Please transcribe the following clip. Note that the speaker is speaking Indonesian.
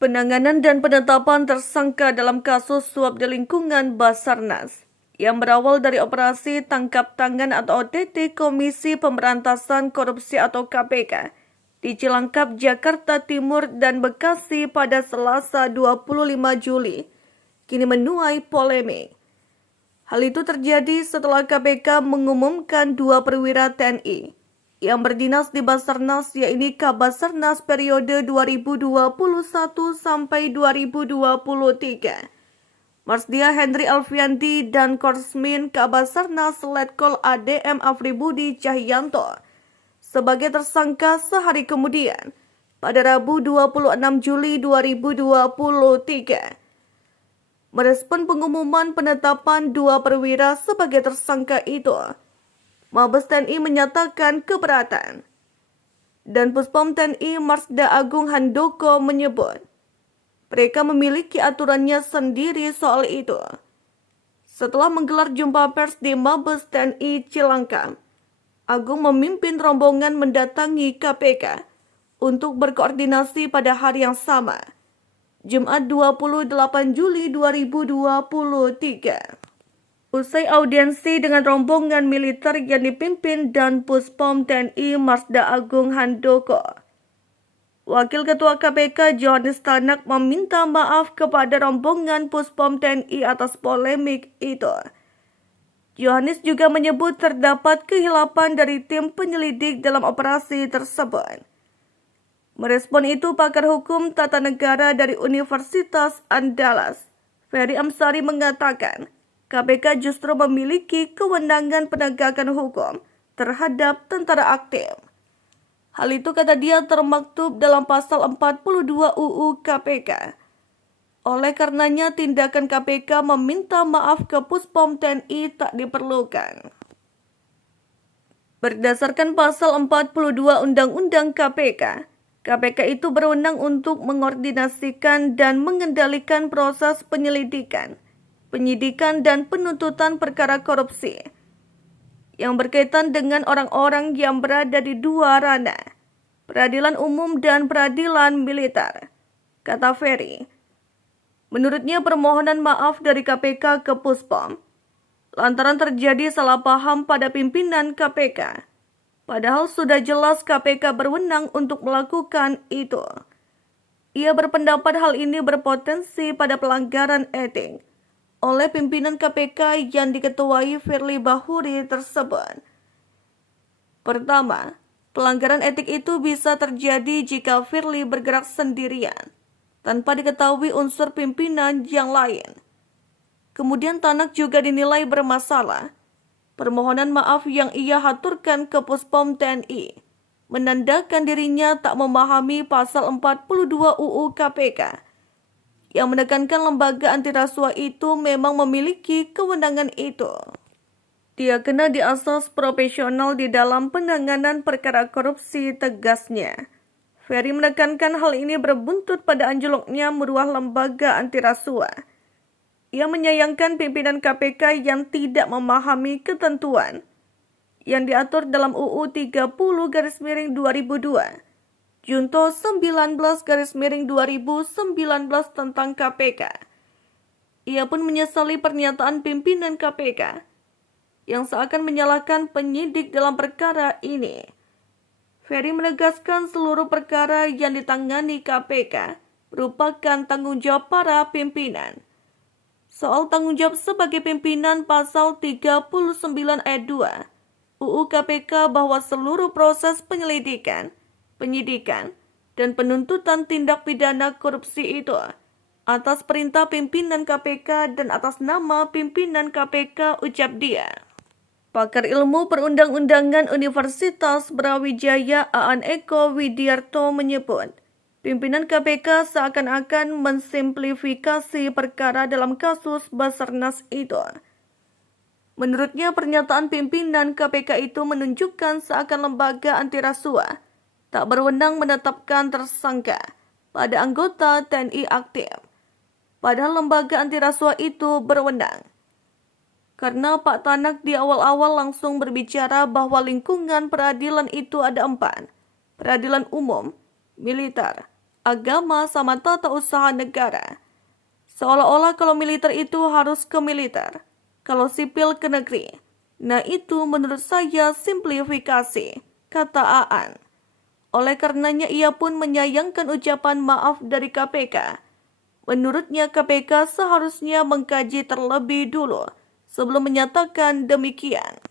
Penanganan dan penetapan tersangka dalam kasus suap di lingkungan Basarnas yang berawal dari operasi tangkap tangan atau OTT Komisi Pemberantasan Korupsi atau KPK di Cilangkap, Jakarta Timur dan Bekasi pada Selasa 25 Juli kini menuai polemik. Hal itu terjadi setelah KPK mengumumkan 2 perwira TNI yang berdinas di Basarnas, yaitu Kabasarnas periode 2021 sampai 2023. Marsdia Hendri Alfiandi dan Korsmin Kabasarnas Letkol ADM Afribudi Cahyanto sebagai tersangka sehari kemudian pada Rabu 26 Juli 2023. Merespon pengumuman penetapan 2 perwira sebagai tersangka itu, Mabes TNI menyatakan keberatan. Dan Puspom TNI Marsda Agung Handoko menyebut mereka memiliki aturannya sendiri soal itu. Setelah menggelar jumpa pers di Mabes TNI Cilangkap, Agung memimpin rombongan mendatangi KPK untuk berkoordinasi pada hari yang sama, Jumat 28 Juli 2023. Usai audiensi dengan rombongan militer yang dipimpin dan Puspom TNI Marsda Agung Handoko, Wakil Ketua KPK Johannes Tanak meminta maaf kepada rombongan Puspom TNI atas polemik itu. Johannes juga menyebut terdapat kehilapan dari tim penyelidik dalam operasi tersebut. Merespon itu, pakar hukum tata negara dari Universitas Andalas, Ferry Amsari mengatakan, KPK justru memiliki kewenangan penegakan hukum terhadap tentara aktif. Hal itu, kata dia, termaktub dalam pasal 42 UU KPK. Oleh karenanya, tindakan KPK meminta maaf ke Puspom TNI tak diperlukan. Berdasarkan pasal 42 Undang-Undang KPK, KPK itu berwenang untuk mengordinasikan dan mengendalikan proses penyelidikan, penyidikan dan penuntutan perkara korupsi yang berkaitan dengan orang-orang yang berada di 2 ranah, peradilan umum dan peradilan militer, kata Ferry. Menurutnya, permohonan maaf dari KPK ke Puspom lantaran terjadi salah paham pada pimpinan KPK, padahal sudah jelas KPK berwenang untuk melakukan itu. Ia berpendapat hal ini berpotensi pada pelanggaran etik oleh pimpinan KPK yang diketuai Firly Bahuri tersebut. Pertama, pelanggaran etik itu bisa terjadi jika Firly bergerak sendirian tanpa diketahui unsur pimpinan yang lain. Kemudian Tanak juga dinilai bermasalah. Permohonan maaf yang ia haturkan ke Puspom TNI menandakan dirinya tak memahami pasal 42 UU KPK yang menekankan lembaga anti rasuah itu memang memiliki kewenangan itu. Dia kena diasas profesional di dalam penanganan perkara korupsi, tegasnya. Ferry menekankan hal ini berbuntut pada anjloknya meruah lembaga anti rasuah. Ia menyayangkan pimpinan KPK yang tidak memahami ketentuan yang diatur dalam UU 30/2002, Junto 19/2019 tentang KPK. Ia pun menyesali pernyataan pimpinan KPK yang seakan menyalahkan penyidik dalam perkara ini. Ferry menegaskan seluruh perkara yang ditangani KPK merupakan tanggung jawab para pimpinan. Soal tanggung jawab sebagai pimpinan, pasal 39 ayat 2 UU KPK bahwa seluruh proses penyelidikan, penyidikan, dan penuntutan tindak pidana korupsi itu atas perintah pimpinan KPK dan atas nama pimpinan KPK, ucap dia. Pakar ilmu perundang-undangan Universitas Brawijaya Aan Eko Widiarto menyebut, pimpinan KPK seakan-akan mensimplifikasi perkara dalam kasus Basarnas itu. Menurutnya, pernyataan pimpinan KPK itu menunjukkan seakan lembaga anti rasuah tak berwenang menetapkan tersangka pada anggota TNI aktif, padahal lembaga anti rasuah itu berwenang. Karena Pak Tanak di awal-awal langsung berbicara bahwa lingkungan peradilan itu ada 4, peradilan umum, militer, agama sama tata usaha negara. Seolah-olah kalau militer itu harus ke militer, kalau sipil ke negeri. Nah itu menurut saya simplifikasi, kata Aan. Oleh karenanya ia pun menyayangkan ucapan maaf dari KPK. Menurutnya KPK seharusnya mengkaji terlebih dulu sebelum menyatakan demikian.